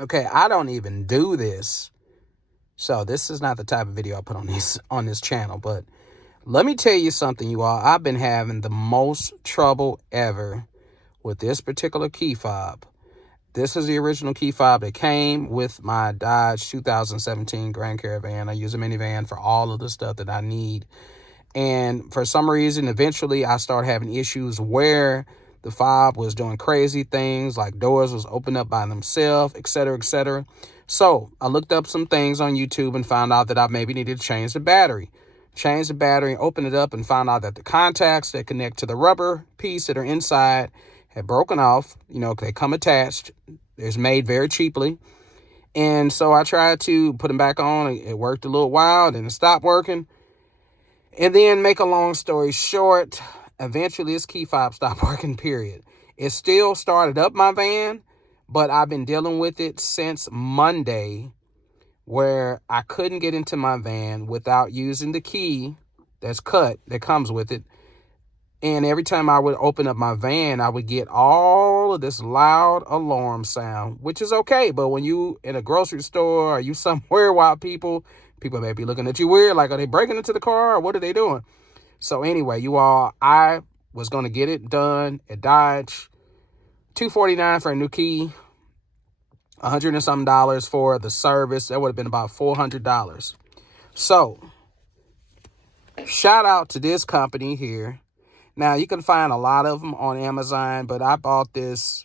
Okay, I don't even do this. So this is not the type of video I put on this channel. But let me tell you something, you all. I've been having the most trouble ever with this particular key fob. This is the original key fob that came with my Dodge 2017 Grand Caravan. I use a minivan for all of the stuff that I need. And for some reason, eventually I started having issues where the fob was doing crazy things, like doors was open up by themselves, etc., etc. So I looked up some things on YouTube and found out that I maybe needed to change the battery. Change the battery, open it up, and found out that the contacts that connect to the rubber piece that are inside had broken off. You know, they come attached. It's made very cheaply. And so I tried to put them back on. It worked a little while, then it stopped working. And then, make a long story short, eventually this key fob stopped working, period. It still started up my van, but I've been dealing with it since Monday, where I couldn't get into my van without using the key that's cut that comes with it. And every time I would open up my van, I would get all of this loud alarm sound, which is okay. But when you in a grocery store or you somewhere while people may be looking at you weird, like, are they breaking into the car or what are they doing? So anyway, you all, I was going to get it done at Dodge. $249 for a new key, $100 and something for the service. That would have been about $400. So shout out to this company here. Now, you can find a lot of them on Amazon, but I bought this,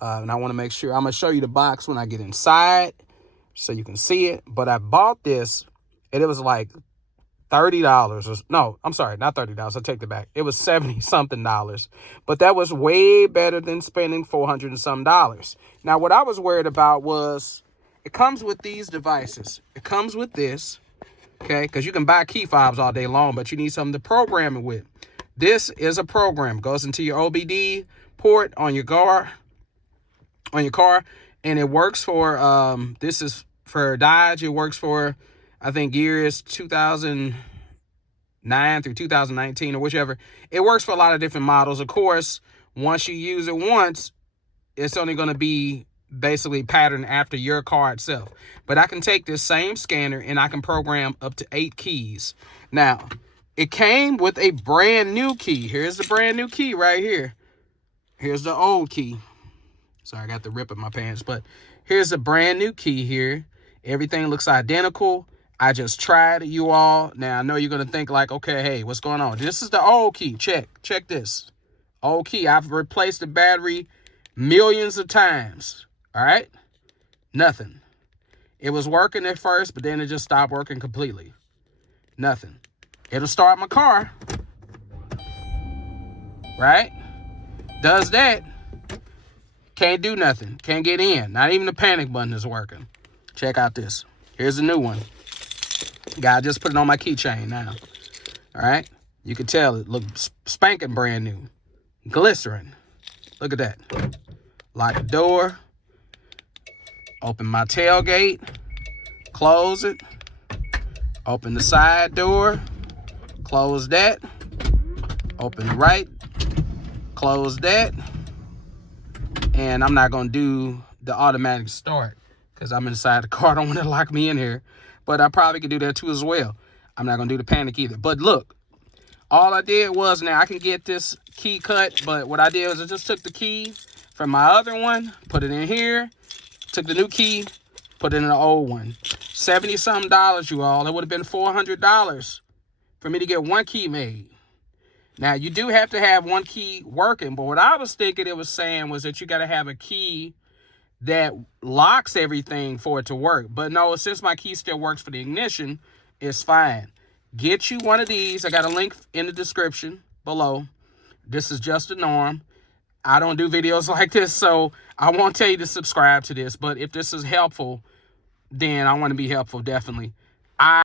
and I want to make sure. I'm going to show you the box when I get inside so you can see it. But I bought this, and it was like $30. No, I'm sorry, not $30. I take it back. It was $70-something. But that was way better than spending $400 and some dollars. Now, what I was worried about was it comes with these devices. It comes with this, okay, because you can buy key fobs all day long, but you need something to program it with. This is a program. Goes into your OBD port on your car, and it works for, this is for Dodge. It works for, I think, years 2009 through 2019 or whichever. It works for a lot of different models. Of course, once you use it once, it's only going to be basically patterned after your car itself. But I can take this same scanner and I can program up to 8 keys. Now, it came with a brand new key. Here's the brand new key right here. Here's the old key. Sorry, I got the rip in my pants, but here's a brand new key here. Everything looks identical. I just tried it, you all. Now, I know you're going to think like, okay, hey, what's going on? This is the old key. Check this. Old key. I've replaced the battery millions of times. All right? Nothing. It was working at first, but then it just stopped working completely. Nothing. It'll start my car. Right? Does that. Can't do nothing. Can't get in. Not even the panic button is working. Check out this. Here's a new one. Guy just put it on my keychain now. All right? You can tell it looks spanking brand new. Glycerin. Look at that. Lock the door. Open my tailgate. Close it. Open the side door. Close that. Open the right. Close that. And I'm not going to do the automatic start because I'm inside the car. I don't want to lock me in here. But I probably could do that too as well. I'm not going to do the panic either. But look, all I did was, now I can get this key cut. But what I did was I just took the key from my other one, put it in here, took the new key, put it in the old one. $70-something, you all. It would have been $400 for me to get one key made. Now, you do have to have one key working, but what I was thinking it was saying was that you got to have a key that locks everything for it to work. But no, since my key still works for the ignition, it's fine. Get you one of these. I got a link in the description below. This is just the norm. I don't do videos like this, so I won't tell you to subscribe to this. But if this is helpful, then I want to be helpful, definitely.